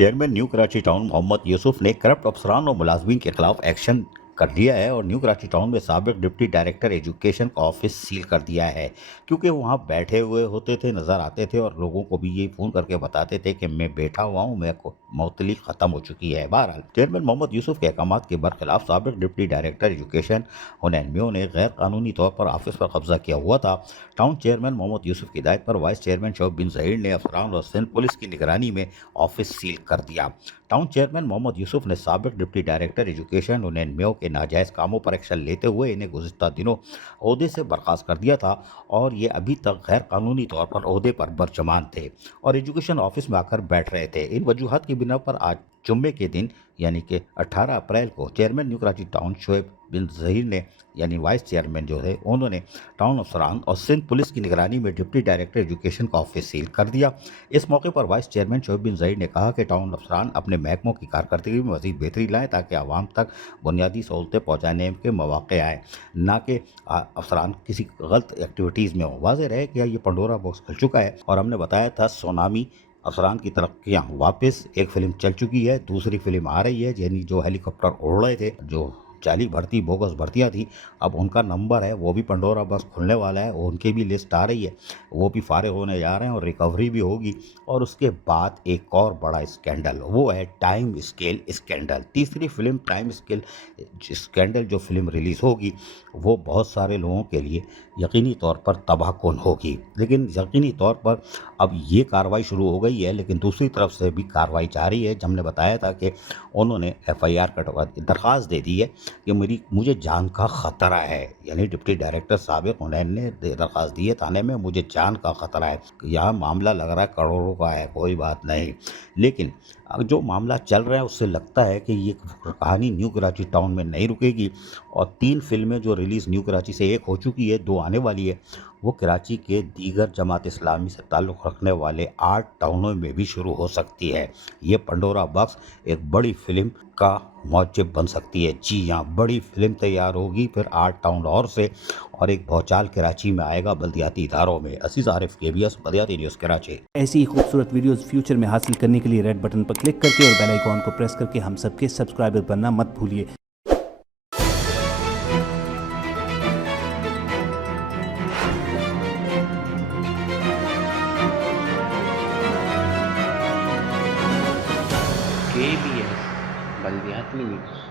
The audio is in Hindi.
Chairman new Karachi town Mohammad Yusuf ने करप्ट अफसरान और मुलाजमीन के खिलाफ एक्शन कर लिया है और न्यू कराची टाउन में साबिक डिप्टी डायरेक्टर एजुकेशन का ऑफिस सील कर दिया है, क्योंकि वहां बैठे हुए होते थे, नज़र आते थे और लोगों को भी ये फ़ोन करके बताते थे कि मैं बैठा हुआ हूँ, मैं मौतली ख़त्म हो चुकी है। बहरहाल चेयरमैन मोहम्मद यूसुफ के अहकाम के बरखिलाफ साबिक डिप्टी डायरेक्टर एजुकेशन हुनैन मियां ने गैर कानूनी तौर पर ऑफिस पर कब्जा किया हुआ था। टाउन चेयरमैन मोहम्मद यूसुफ की हिदायत पर वाइस चेयरमैन शोएब बिन ज़हीर ने अफसरान और सिंध पुलिस की निगरानी में ऑफिस सील कर दिया। टाउन चेयरमैन मोहम्मद यूसुफ ने साबिक डिप्टी डायरेक्टर एजुकेशन हुनैन मियां के नाजायज़ कामों पर एक्शन लेते हुए इन्हें गुज़िश्ता दिनों ओहदे से बर्खास्त कर दिया था और ये अभी तक गैर कानूनी तौर पर ओहदे पर बरचमान थे और एजुकेशन ऑफिस में आकर बैठ रहे थे। इन वजूहत की बिना पर आज जुम्मे के दिन यानी कि 18 अप्रैल को chairman new Karachi Town Shoaib bin Zaheer ने यानी वाइस चेयरमैन जो है उन्होंने टाउन अफसरान और सिंध पुलिस की निगरानी में डिप्टी डायरेक्टर एजुकेशन का ऑफिस सील कर दिया। इस मौके पर वाइस चेयरमैन शोएब बिन ज़हीर ने कहा कि टाउन अफसरान अपने महकमों की कारकर्दगी में मज़ीद बेहतरी लाएँ ताकि आवाम तक बुनियादी सहूलतें पहुँचाने के मौक़े आए, ना कि अफसरान किसी गलत एक्टिविटीज़ में हों। वाज़ेह रहे कि ये पंडोरा बॉक्स खुल चुका है और हमने बताया था सोनामी अफसरान की तरक्कियाँ वापस, एक फ़िल्म चल चुकी है, दूसरी फ़िल्म आ रही है, यानी जो हेलीकॉप्टर उड़ रहे थे, जो जाली भर्ती बोगस भर्तियाँ थी, अब उनका नंबर है, वो भी पंडोरा बॉक्स खुलने वाला है, उनकी भी लिस्ट आ रही है, वो भी फारिग होने जा रहे हैं और रिकवरी भी होगी। और उसके बाद एक और बड़ा स्कैंडल, वो है टाइम स्केल स्कैंडल। तीसरी फिल्म टाइम स्केल स्कैंडल जो फिल्म रिलीज़ होगी वो बहुत सारे लोगों के लिए यकीनी तौर पर तबाहकुन होगी, लेकिन यकीनी तौर पर अब ये कार्रवाई शुरू हो गई है, लेकिन दूसरी तरफ से भी कार्रवाई जारी है। हमने बताया था कि उन्होंने एफआईआर कटवा दरख्वास्त दे दी है कि मुझे जान का ख़तरा है, यानी डिप्टी डायरेक्टर साबिक हुनैन ने दरख्वास्त दी है थाने में, मुझे जान का ख़तरा है। यहाँ मामला लग रहा है करोड़ों का है, कोई बात नहीं, लेकिन जो मामला चल रहा है उससे लगता है कि ये कहानी न्यू कराची टाउन में नहीं रुकेगी और 3 फिल्में जो रिलीज़ न्यू कराची से एक हो चुकी है, 2 आने वाली है, वो कराची के दीगर जमात इस्लामी से ताल्लुक़ रखने वाले 8 टाउनों में भी शुरू हो सकती है। ये पंडोरा बॉक्स एक बड़ी फिल्म का मौजब बन सकती है। जी हाँ, बड़ी फिल्म तैयार होगी फिर 8 टाउन और से, और एक भौचाल कराची में आएगा बल्दियाती इदारों में। असीज़ आरिफ, KBS बल्दियाती न्यूज़ कराची। ऐसी ही खूबसूरत वीडियोस फ्यूचर में हासिल करने के लिए रेड बटन पर क्लिक करके और बेल आइकॉन को प्रेस करके हम सबके सब्सक्राइबर बनना मत भूलिए। KBS बल्दियाती न्यूज़।